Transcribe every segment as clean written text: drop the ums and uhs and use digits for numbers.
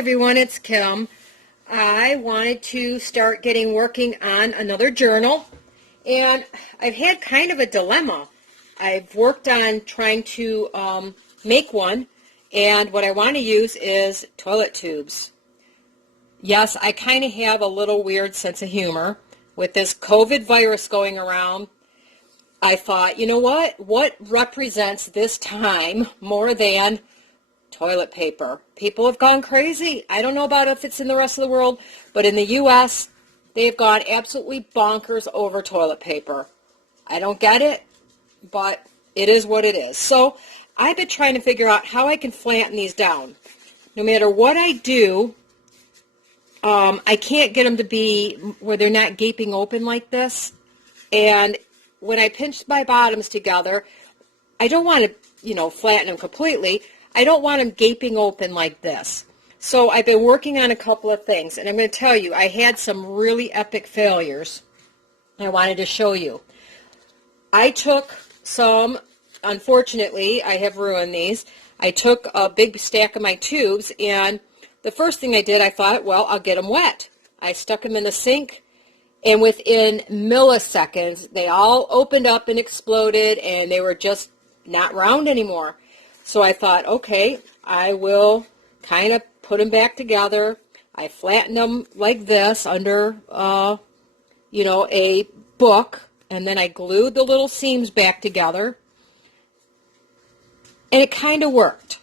everyone, it's Kim. I wanted to start working on another journal, and I've had kind of a dilemma. I've worked on trying to make one, and what I want to use is toilet tubes. Yes, I kind of have a little weird sense of humor. With this COVID virus going around, I thought, you know what? What represents this time more than toilet paper? People have gone crazy. I don't know about if it's in the rest of the world, but in the U.S., they've gone absolutely bonkers over toilet paper. I don't get it, but it is what it is. So I've been trying to figure out how I can flatten these down. No matter what I do, I can't get them to be where they're not gaping open like this. And when I pinch my bottoms together, I don't want to, flatten them completely. I don't want them gaping open like this. So I've been working on a couple of things, and I'm going to tell you, I had some really epic failures I wanted to show you. I took some, unfortunately, I have ruined these. I took a big stack of my tubes, and the first thing I did, I thought, well, I'll get them wet. I stuck them in the sink, and within milliseconds, they all opened up and exploded, and they were just not round anymore. So I thought, okay, I will kind of put them back together. I flattened them like this under, a book, and then I glued the little seams back together, and it kind of worked.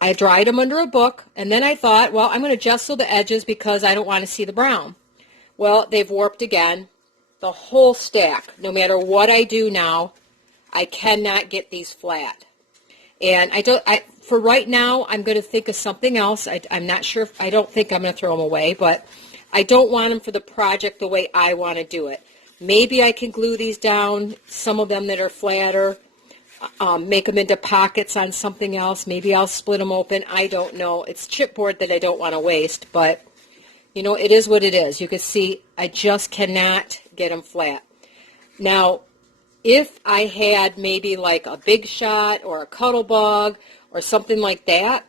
I dried them under a book, and then I thought, well, I'm going to gesso the edges because I don't want to see the brown. Well, they've warped again. The whole stack, no matter what I do now, I cannot get these flat. And for right now, I'm going to think of something else. I'm not sure. I don't think I'm going to throw them away, but I don't want them for the project the way I want to do it. Maybe I can glue these down, some of them that are flatter, make them into pockets on something else. Maybe I'll split them open. I don't know. It's chipboard that I don't want to waste, but it is what it is. You can see I just cannot get them flat. Now, if I had maybe like a Big Shot or a Cuttlebug or something like that,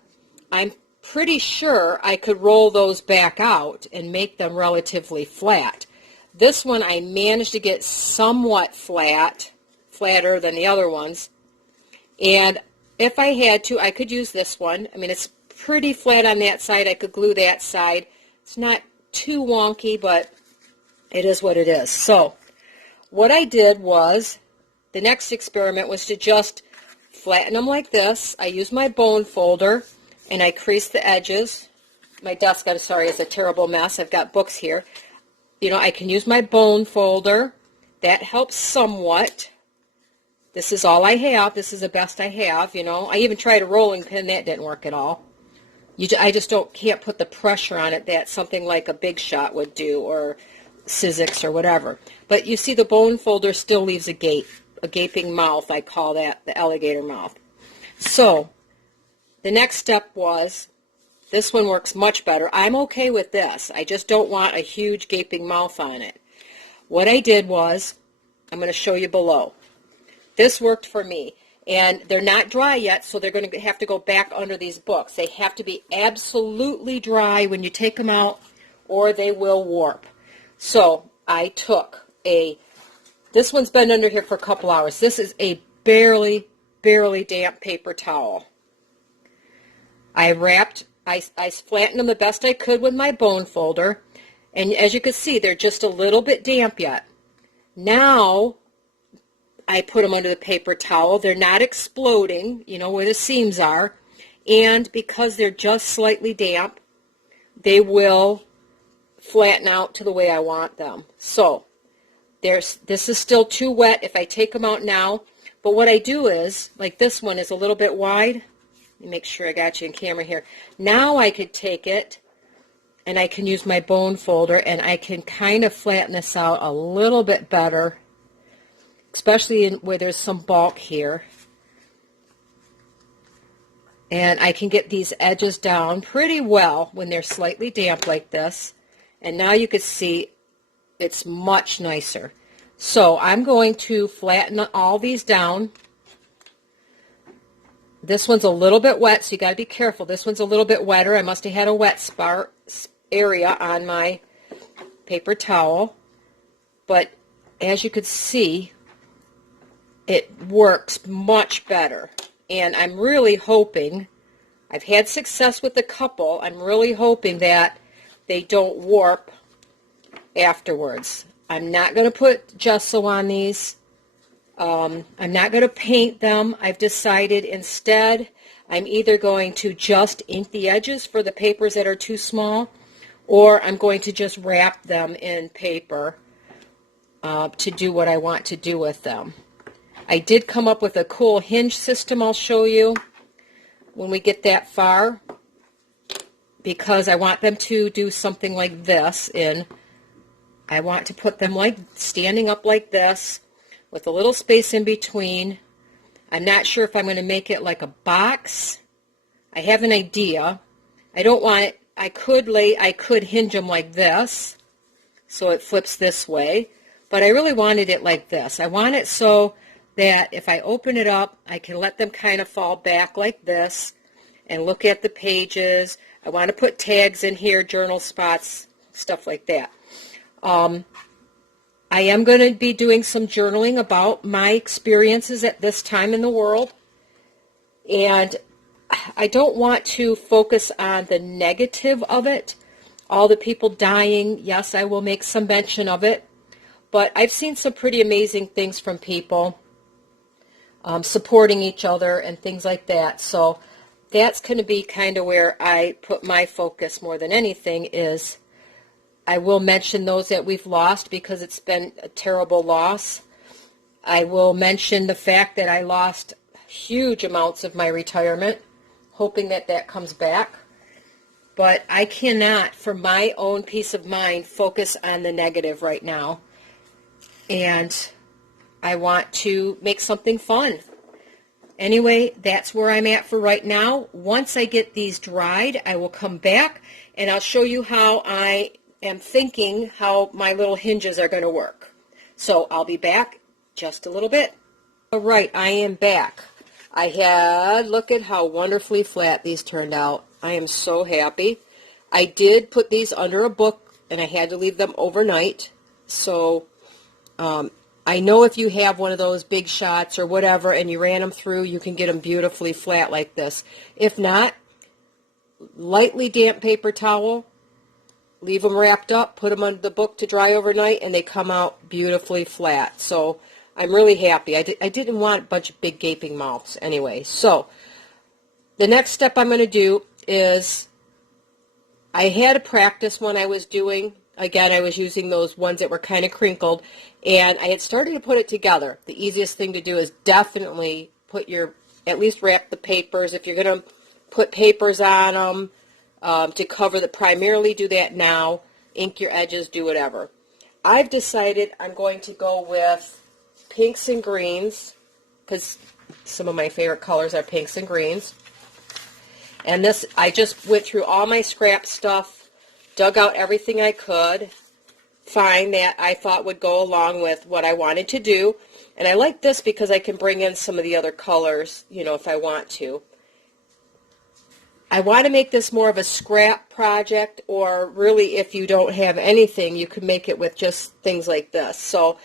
I'm pretty sure I could roll those back out and make them relatively flat. This one I managed to get somewhat flatter than the other ones. And if I had to, I could use this one. I mean, it's pretty flat on that side. I could glue that side. It's not too wonky, but it is what it is. So what I did was, the next experiment was to just flatten them like this. I used my bone folder, and I creased the edges. My desk, I'm sorry, is a terrible mess. I've got books here. I can use my bone folder. That helps somewhat. This is all I have. This is the best I have, I even tried a rolling pin. That didn't work at all. I just can't put the pressure on it that something like a Big Shot would do, or Sizzix or whatever. But you see the bone folder still leaves a gaping mouth. I call that the alligator mouth. So the next step was, this one works much better. I'm okay with this. I just don't want a huge gaping mouth on it. What I did was, I'm going to show you below. This worked for me. And they're not dry yet, so they're going to have to go back under these books. They have to be absolutely dry when you take them out, or they will warp. So I took this one's been under here for a couple hours. This is a barely damp paper towel. I flattened them the best I could with my bone folder, and as you can see, they're just a little bit damp yet. Now I put them under the paper towel. They're not exploding, where the seams are, and because they're just slightly damp, they will flatten out to the way I want them. So this is still too wet if I take them out now, but what I do is, like this one is a little bit wide. Let me make sure I got you in camera here. Now I could take it, and I can use my bone folder, and I can kind of flatten this out a little bit better, especially where there's some bulk here. And I can get these edges down pretty well when they're slightly damp like this. And now you can see it's much nicer. So I'm going to flatten all these down. This one's a little bit wet, so you got to be careful. This one's a little bit wetter. I must have had a wet spot area on my paper towel. But as you could see, it works much better. And I'm really hoping, I've had success with a couple, I'm really hoping that they don't warp afterwards. I'm not going to put gesso on these. I'm not going to paint them. I've decided instead I'm either going to just ink the edges for the papers that are too small, or I'm going to just wrap them in paper to do what I want to do with them. I did come up with a cool hinge system I'll show you when we get that far, because I want them to do something like this. I want to put them like standing up like this with a little space in between. I'm not sure if I'm going to make it like a box. I have an idea. I don't want it, I could hinge them like this so it flips this way, but I really wanted it like this. I want it so that if I open it up, I can let them kind of fall back like this and look at the pages. I want to put tags in here, journal spots, stuff like that. I am going to be doing some journaling about my experiences at this time in the world, and I don't want to focus on the negative of it. All the people dying, yes, I will make some mention of it, but I've seen some pretty amazing things from people supporting each other and things like that. So that's going to be kind of where I put my focus more than anything. Is I will mention those that we've lost, because it's been a terrible loss. I will mention the fact that I lost huge amounts of my retirement, hoping that that comes back. But I cannot, for my own peace of mind, focus on the negative right now. And I want to make something fun. Anyway, that's where I'm at for right now. Once I get these dried, I will come back and I'll show you how I am thinking how my little hinges are going to work. So I'll be back just a little bit. All right, I am back. Look at how wonderfully flat these turned out. I am so happy. I did put these under a book and I had to leave them overnight. So I know if you have one of those big shots or whatever and you ran them through, you can get them beautifully flat like this. If not, lightly damp paper towel, leave them wrapped up, put them under the book to dry overnight, and they come out beautifully flat. So I'm really happy. I didn't want a bunch of big gaping mouths anyway. So the next step I'm going to do is, I had a practice when I was doing, again, I was using those ones that were kind of crinkled, and I had started to put it together. The easiest thing to do is definitely at least wrap the papers. If you're going to put papers on them, to cover primarily do that now, ink your edges, do whatever. I've decided I'm going to go with pinks and greens, because some of my favorite colors are pinks and greens. And this, I just went through all my scrap stuff, dug out everything I could find that I thought would go along with what I wanted to do. And I like this because I can bring in some of the other colors, if I want to. I want to make this more of a scrap project, or really if you don't have anything, you can make it with just things like this. So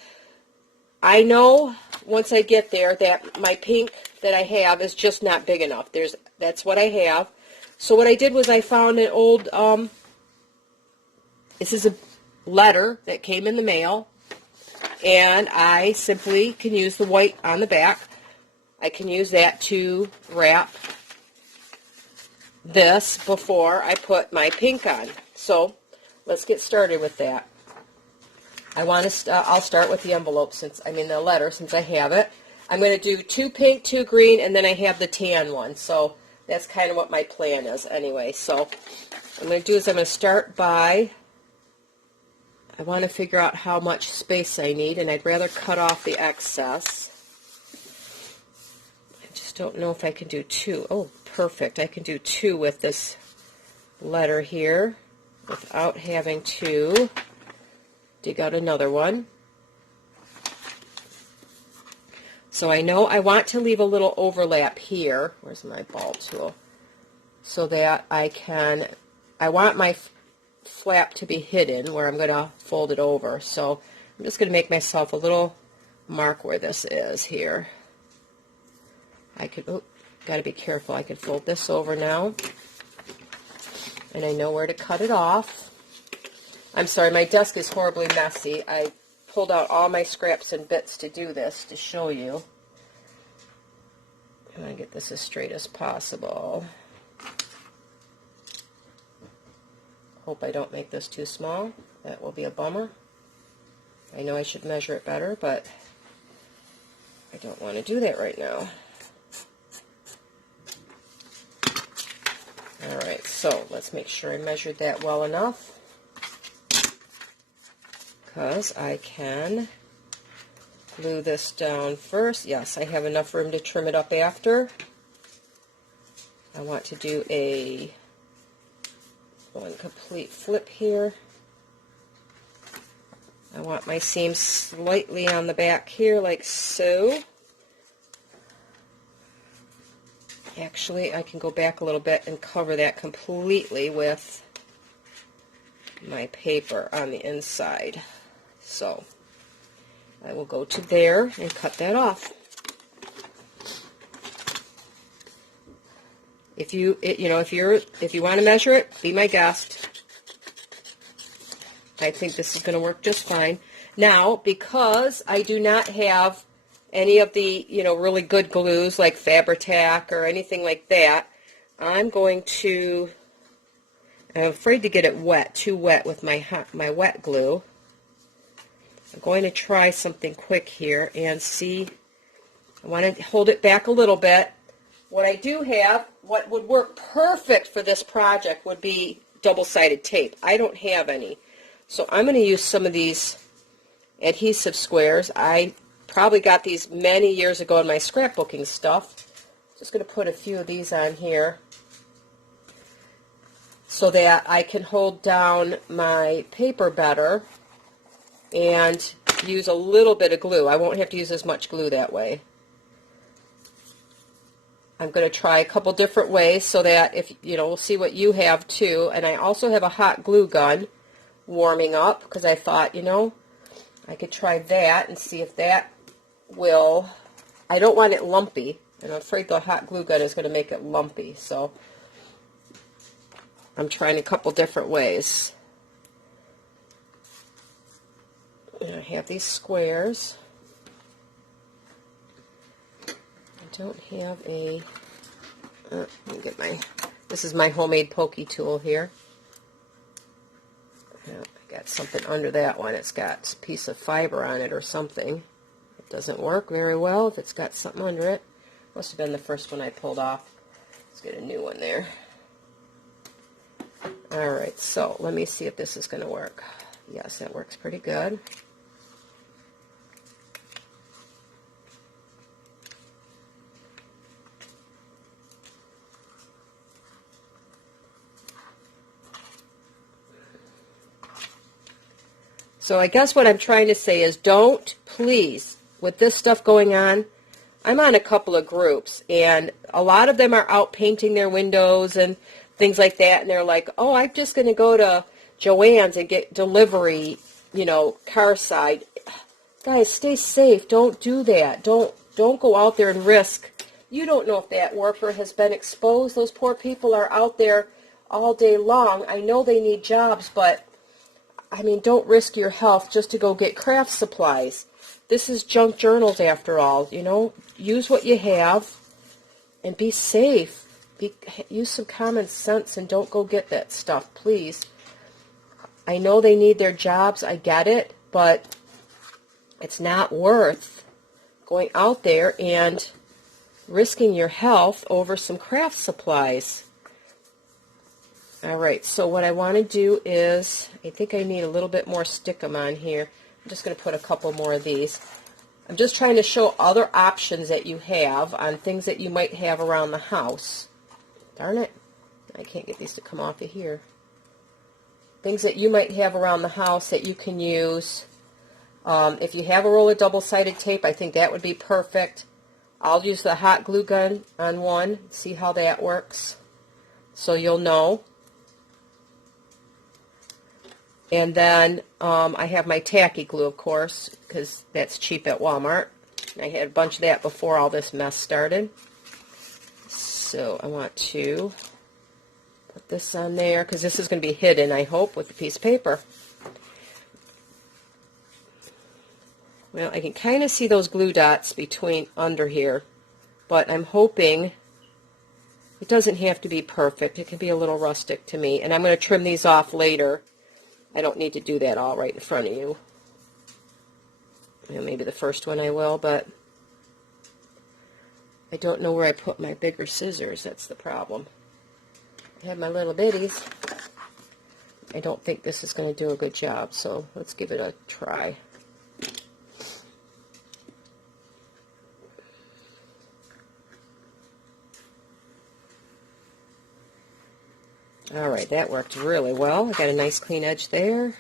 I know once I get there that my pink that I have is just not big enough. That's what I have. So what I did was I found an old, this is a letter that came in the mail, and I simply can use the white on the back. I can use that to wrap this before I put my pink on. So let's get started with that. I'll start with the envelope, the letter, since I have it. I'm going to do 2 pink, 2 green, and then I have the tan one. So that's kind of what my plan is anyway. So what I'm going to do is I'm going to start by, I want to figure out how much space I need, and I'd rather cut off the excess. I just don't know if I can do 2. Oh, perfect. I can do 2 with this letter here without having to dig out another one. So I know I want to leave a little overlap here. Where's my ball tool? So that I want my flap to be hidden where I'm going to fold it over. So I'm just going to make myself a little mark where this is here. I could, oh, got to be careful. I can fold this over now. And I know where to cut it off. I'm sorry, my desk is horribly messy. I pulled out all my scraps and bits to do this, to show you. I want to get this as straight as possible. Hope I don't make this too small. That will be a bummer. I know I should measure it better, but I don't want to do that right now. Alright, so let's make sure I measured that well enough, because I can glue this down first. Yes, I have enough room to trim it up after. I want to do one complete flip here. I want my seam slightly on the back here, like so. Actually, I can go back a little bit and cover that completely with my paper on the inside. So I will go to there and cut that off. If you want to measure it, be my guest. I think this is going to work just fine. Now, because I do not have any of the, really good glues like Fabri-Tac or anything like that, I'm afraid to get it too wet with my wet glue. I'm going to try something quick here and see. I want to hold it back a little bit. What I do have, what would work perfect for this project would be double-sided tape. I don't have any. So I'm going to use some of these adhesive squares. I probably got these many years ago in my scrapbooking stuff. Just going to put a few of these on here so that I can hold down my paper better and use a little bit of glue. I won't have to use as much glue that way. I'm going to try a couple different ways so that we'll see what you have too. And I also have a hot glue gun warming up because I thought, I could try that and see if that will. I don't want it lumpy, and I'm afraid the hot glue gun is going to make it lumpy. So I'm trying a couple different ways. And I have these squares. I don't have a. Let me get this is my homemade pokey tool here. I got something under that one. It's got a piece of fiber on it or something. It doesn't work very well if it's got something under it. Must have been the first one I pulled off. Let's get a new one there. Alright, so let me see if this is going to work. Yes, that works pretty good. So I guess what I'm trying to say is don't, please, with this stuff going on, I'm on a couple of groups, and a lot of them are out painting their windows and things like that, and they're like, oh, I'm just going to go to Joann's and get delivery, car side. Guys, stay safe. Don't do that. Don't go out there and risk. You don't know if that worker has been exposed. Those poor people are out there all day long. I know they need jobs, but don't risk your health just to go get craft supplies. This is junk journals after all, Use what you have and be safe. Use some common sense and don't go get that stuff, please. I know they need their jobs, I get it, but it's not worth going out there and risking your health over some craft supplies. Alright, so what I want to do is, I think I need a little bit more stickum on here. I'm just going to put a couple more of these. I'm just trying to show other options that you have on things that you might have around the house. Darn it, I can't get these to come off of here. Things that you might have around the house that you can use. If you have a roll of double-sided tape, I think that would be perfect. I'll use the hot glue gun on one, see how that works, so you'll know. And then I have my tacky glue, of course, because that's cheap at Walmart. I had a bunch of that before all this mess started. So I want to put this on there, because this is going to be hidden, I hope, with a piece of paper. Well, I can kind of see those glue dots between under here, but I'm hoping it doesn't have to be perfect. It can be a little rustic to me, and I'm going to trim these off later. I don't need to do that all right in front of you. Maybe the first one I will, but I don't know where I put my bigger scissors. That's the problem. I have my little bitties. I don't think this is going to do a good job, so let's give it a try. Alright, that worked really well. I got a nice clean edge there.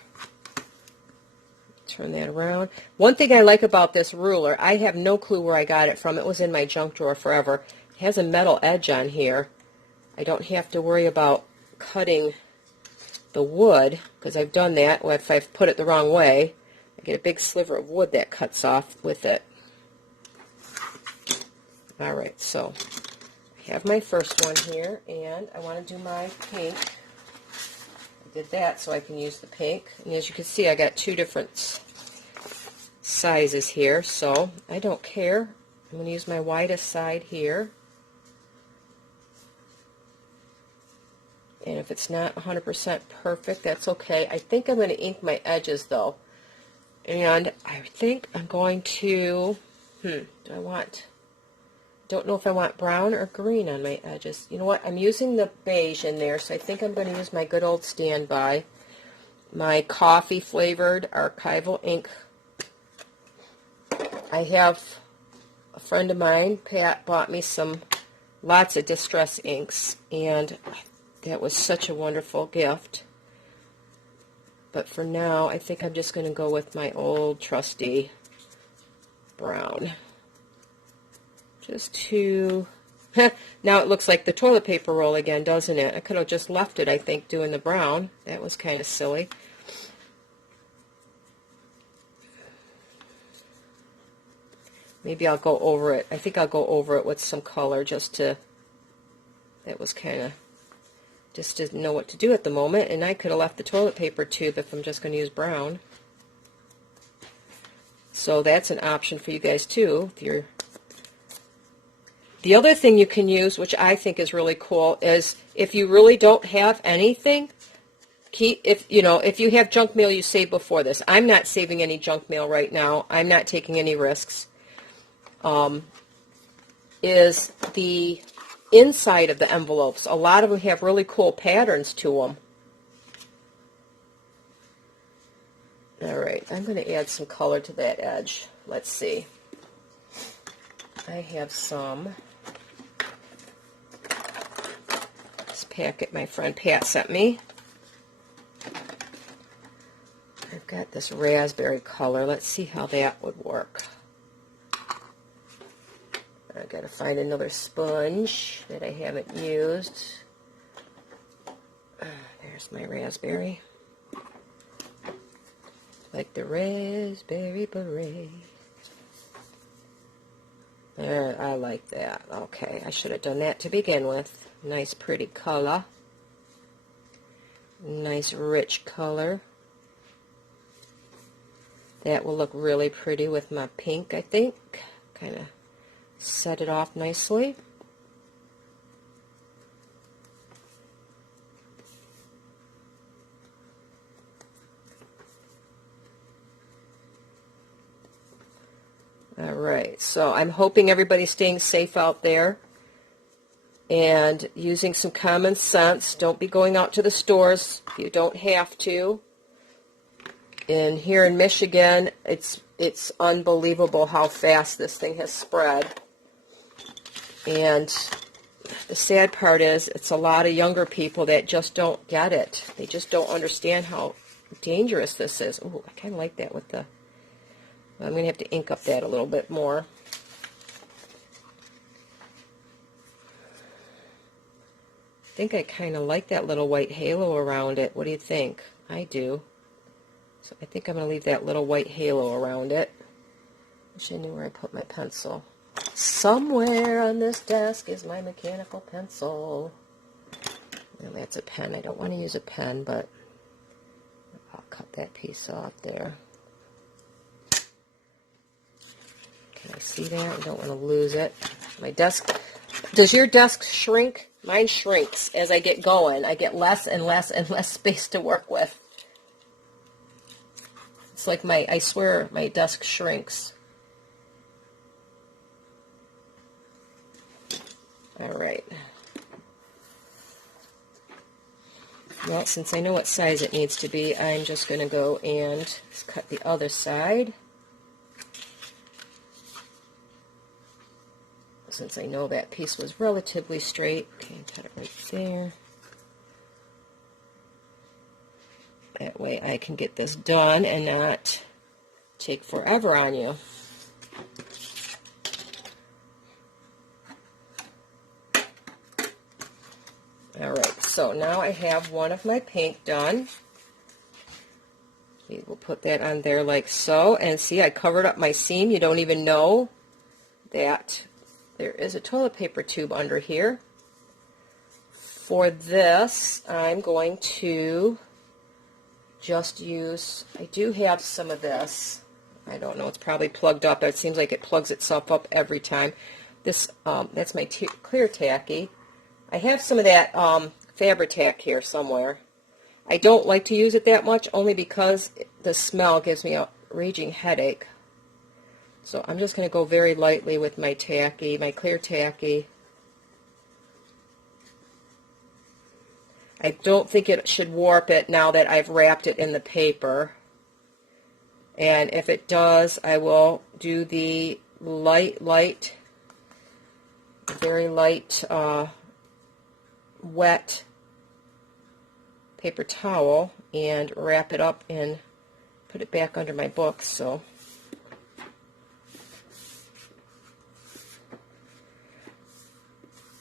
Turn that around. One thing I like about this ruler, I have no clue where I got it from. It was in my junk drawer forever. It has a metal edge on here. I don't have to worry about cutting the wood, because I've done that. If I've put it the wrong way, I get a big sliver of wood that cuts off with it. Alright, so I have my first one here, and I want to do my pink. I did that so I can use the pink. And as you can see, I got two different sizes here, so I don't care. I'm going to use my widest side here. And if it's not 100% perfect, that's okay. I think I'm going to ink my edges, though. And I think I'm going to, don't know if I want brown or green on my edges. You know what? I'm using the beige in there, so I think I'm going to use my good old standby, my coffee flavored archival ink. I have a friend of mine, Pat, bought me lots of distress inks, and that was such a wonderful gift. But for now, I think I'm just going to go with my old trusty brown. Just to... Now it looks like the toilet paper roll again, doesn't it? I could have just left it, I think, doing the brown. That was kind of silly. Maybe I'll go over it. I think I'll go over it with some color just to... That was kind of... Just didn't know what to do at the moment, and I could have left the toilet paper tube if I'm just going to use brown. So that's an option for you guys too. If you're... The other thing you can use, which I think is really cool, is if you really don't have anything, if you have junk mail you saved before this. I'm not saving any junk mail right now. I'm not taking any risks. Is the inside of the envelopes. A lot of them have really cool patterns to them. Alright, I'm going to add some color to that edge. Let's see. I have some. This packet my friend Pat sent me. I've got this raspberry color. Let's see how that would work. I've got to find another sponge that I haven't used. There's my raspberry. Like the raspberry beret. I like that. Okay, I should have done that to begin with. Nice pretty color. Nice rich color. That will look really pretty with my pink, I think. Kind of set it off nicely. Alright, so I'm hoping everybody's staying safe out there and using some common sense. Don't be going out to the stores if you don't have to. And here in Michigan, it's unbelievable how fast this thing has spread. And the sad part is it's a lot of younger people that just don't get it. They just don't understand how dangerous this is. Oh, I kind of like that with the I'm going to have to ink up that a little bit more. I think I kind of like that little white halo around it. What do you think? I do. So I think I'm going to leave that little white halo around it. Wish I knew where I put my pencil. Somewhere on this desk is my mechanical pencil. And that's a pen. I don't want to use a pen, but I'll cut that piece off there. Can I see that? I don't want to lose it. My desk. Does your desk shrink? Mine shrinks as I get going. I get less and less and less space to work with. It's like I swear my desk shrinks. All right. Well, since I know what size it needs to be, I'm just going to go and cut the other side. Since I know that piece was relatively straight, okay, cut it right there. That way I can get this done and not take forever on you. Alright, so now I have one of my paint done. We will put that on there like so, and see, I covered up my seam. You don't even know that there is a toilet paper tube under here. For this, I'm going to just use, I do have some of this. I don't know, it's probably plugged up. It seems like it plugs itself up every time. This, that's my clear tacky. I have some of that Fabri-Tac here somewhere. I don't like to use it that much, only because the smell gives me a raging headache. So I'm just going to go very lightly with my tacky, my clear tacky. I don't think it should warp it now that I've wrapped it in the paper. And if it does, I will do the very light, wet paper towel and wrap it up and put it back under my books. So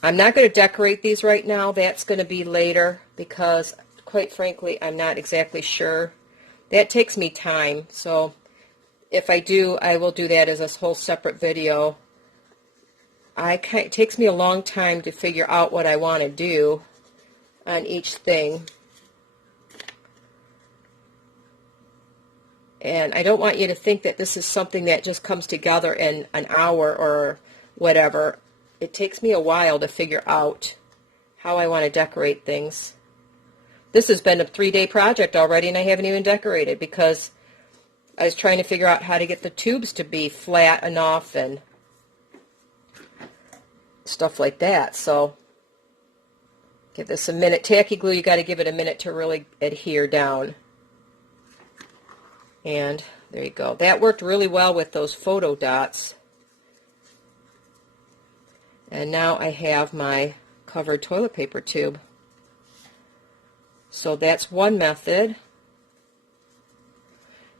I'm not going to decorate these right now. That's going to be later because, quite frankly, I'm not exactly sure. That takes me time. So if I do, I will do that as a whole separate video. It takes me a long time to figure out what I want to do on each thing. And I don't want you to think that this is something that just comes together in an hour or whatever. It takes me a while to figure out how I want to decorate things. This has been a 3-day project already, and I haven't even decorated because I was trying to figure out how to get the tubes to be flat enough and stuff like that. So give this a minute. Tacky glue, you got to give it a minute to really adhere down. And there you go. That worked really well with those photo dots. And now I have my covered toilet paper tube. So that's one method.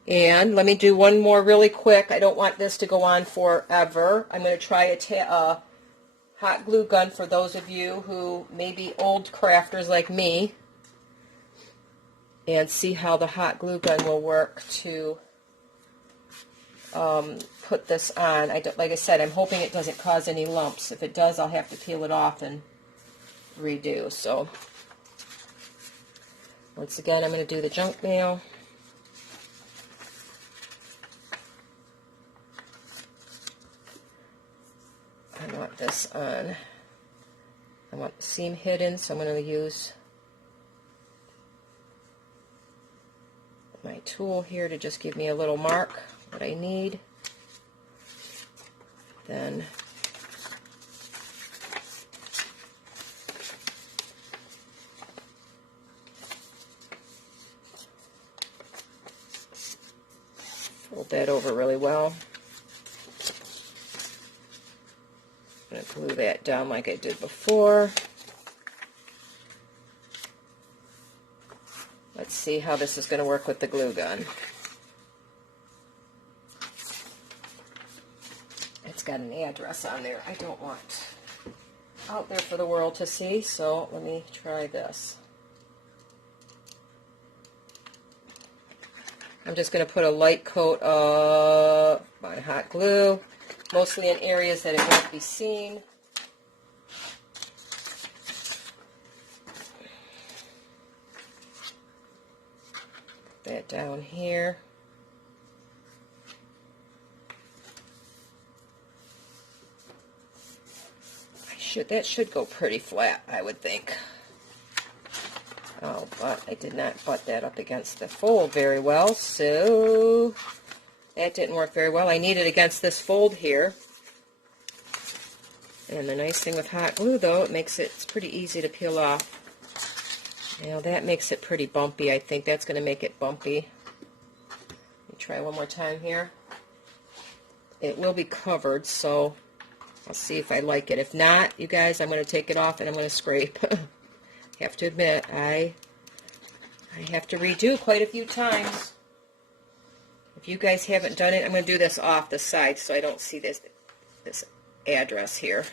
And let me do one more really quick. I don't want this to go on forever. I'm going to try a hot glue gun for those of you who may be old crafters like me, and see how the hot glue gun will work to put this on. Like I said, I'm hoping it doesn't cause any lumps. If it does, I'll have to peel it off and redo. So once again, I'm going to do the junk mail. I want this on. I want the seam hidden, so I'm going to use my tool here to just give me a little mark what I need. Then fold that over really well. I'm going to glue that down like I did before. Let's see how this is going to work with the glue gun. add an address on there. I don't want out there for the world to see, so let me try this. I'm just going to put a light coat of my hot glue, mostly in areas that it won't be seen. Put that down here. That should go pretty flat, I would think. Oh, but I did not butt that up against the fold very well, so that didn't work very well. I need it against this fold here. And the nice thing with hot glue, though, it's pretty easy to peel off. Now that makes it pretty bumpy. I think that's going to make it bumpy. Let me try one more time here. It will be covered, so I'll see if I like it. If not, you guys, I'm going to take it off and I'm going to scrape. I have to admit, I have to redo quite a few times. If you guys haven't done it, I'm going to do this off the side so I don't see this address here.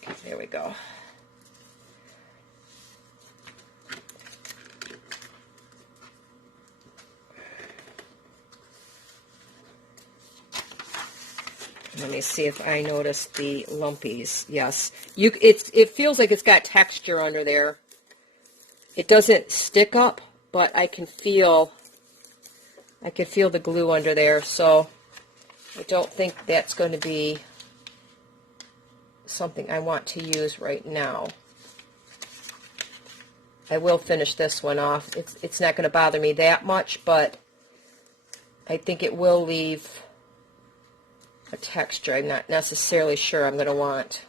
Okay, there we go. Let me see if I notice the lumpies. Yes, it feels like it's got texture under there. It doesn't stick up, but I can feel the glue under there. So I don't think that's going to be something I want to use right now. I will finish this one off. It's not going to bother me that much, but I think it will leave a texture I'm not necessarily sure I'm going to want.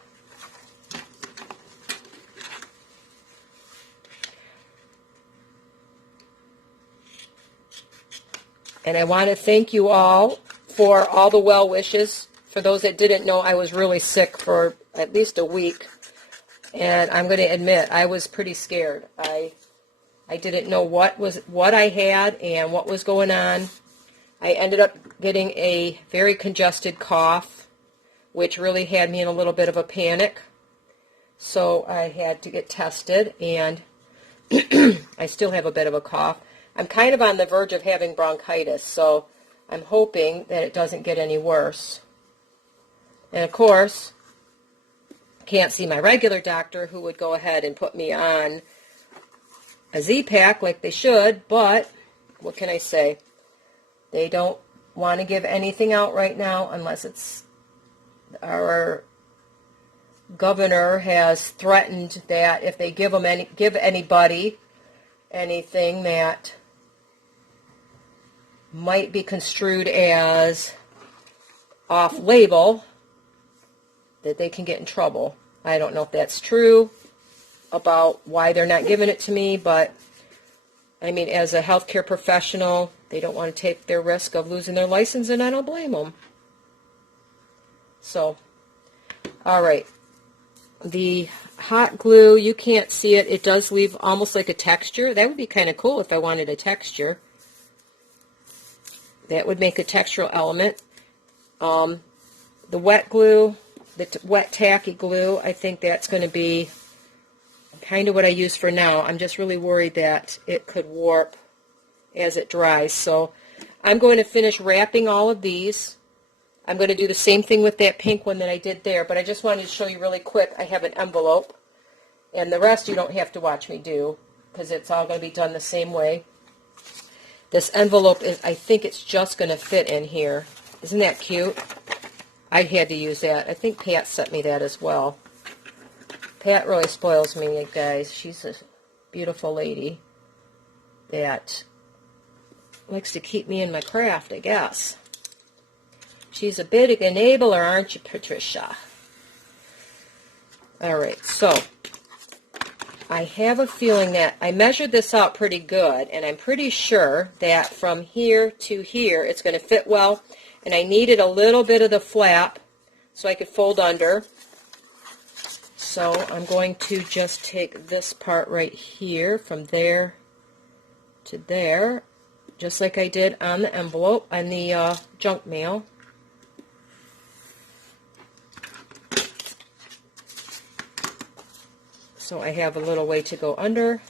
And I want to thank you all for all the well wishes. For those that didn't know, I was really sick for at least a week. And I'm going to admit, I was pretty scared. I didn't know what I had and what was going on. I ended up getting a very congested cough, which really had me in a little bit of a panic. So I had to get tested, and I still have a bit of a cough. I'm kind of on the verge of having bronchitis, so I'm hoping that it doesn't get any worse. And of course, can't see my regular doctor who would go ahead and put me on a Z-Pack like they should, but what can I say? They don't want to give anything out right now unless it's our governor has threatened that if they give anybody anything that might be construed as off-label, that they can get in trouble. I don't know if that's true about why they're not giving it to me, but I mean, as a healthcare professional, they don't want to take their risk of losing their license, and I don't blame them. So, all right. The hot glue, you can't see it. It does leave almost like a texture. That would be kind of cool if I wanted a texture. That would make a textural element. The wet glue, the wet tacky glue, I think that's going to be kind of what I use for now. I'm just really worried that it could warp as it dries. So I'm going to finish wrapping all of these. I'm going to do the same thing with that pink one that I did there, but I just wanted to show you really quick. I have an envelope, and the rest you don't have to watch me do because it's all going to be done the same way. This envelope, I think it's just going to fit in here. Isn't that cute? I had to use that. I think Pat sent me that as well. Pat really spoils me, guys. She's a beautiful lady that likes to keep me in my craft, I guess. She's a bit of an enabler, aren't you, Patricia? All right, so I have a feeling that I measured this out pretty good, and I'm pretty sure that from here to here it's going to fit well, and I needed a little bit of the flap so I could fold under. So I'm going to just take this part right here from there to there, just like I did on the envelope, on the junk mail. So I have a little way to go under.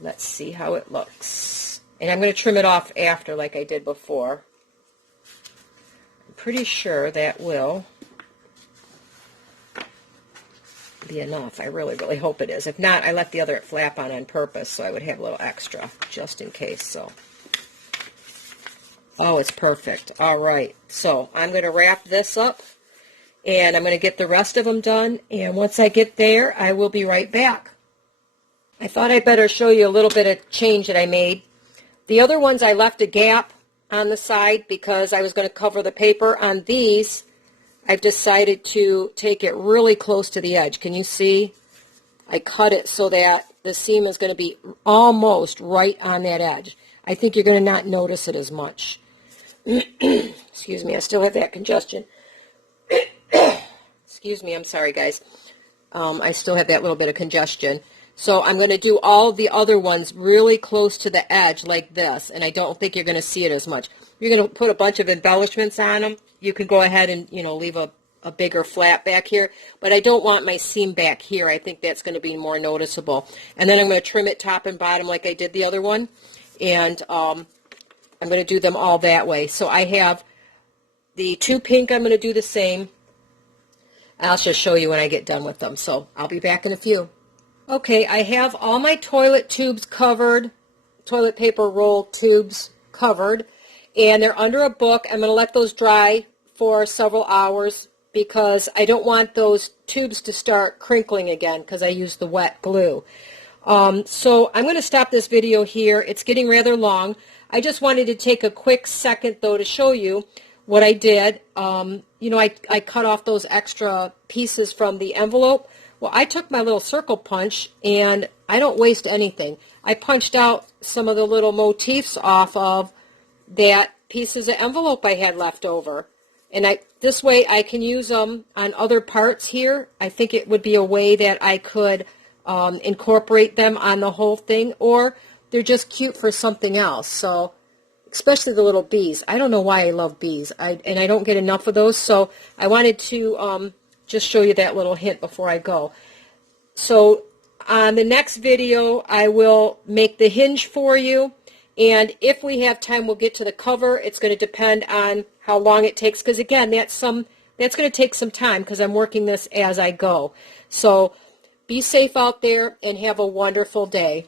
Let's see how it looks. And I'm going to trim it off after like I did before. I'm pretty sure that will be enough. I really, really hope it is. If not, I left the other flap on purpose so I would have a little extra just in case. So, oh, it's perfect. All right. So I'm going to wrap this up and I'm going to get the rest of them done. And once I get there, I will be right back. I thought I'd better show you a little bit of change that I made. The other ones I left a gap on the side because I was going to cover the paper. On these, I've decided to take it really close to the edge. Can you see? I cut it so that the seam is going to be almost right on that edge. I think you're going to not notice it as much. Excuse me, I still have that congestion. Excuse me, I'm sorry, guys. I still have that little bit of congestion. So I'm going to do all the other ones really close to the edge like this, and I don't think you're going to see it as much. You're going to put a bunch of embellishments on them. You can go ahead and, you know, leave a bigger flap back here, but I don't want my seam back here. I think that's going to be more noticeable. And then I'm going to trim it top and bottom like I did the other one, and I'm going to do them all that way. So I have the two pink, I'm going to do the same. I'll just show you when I get done with them. So I'll be back in a few. Okay, I have all my toilet tubes covered, toilet paper roll tubes covered, and they're under a book. I'm going to let those dry for several hours because I don't want those tubes to start crinkling again because I used the wet glue. So I'm going to stop this video here. It's getting rather long. I just wanted to take a quick second, though, to show you what I did. You know, I cut off those extra pieces from the envelope. Well, I took my little circle punch, and I don't waste anything. I punched out some of the little motifs off of that pieces of envelope I had left over. And this way I can use them on other parts here. I think it would be a way that I could incorporate them on the whole thing, or they're just cute for something else. So, especially the little bees. I don't know why I love bees, and I don't get enough of those, so I wanted to just show you that little hint before I go. So on the next video, I will make the hinge for you, and if we have time, we'll get to the cover. It's going to depend on how long it takes, because again, that's going to take some time because I'm working this as I go. So be safe out there and have a wonderful day.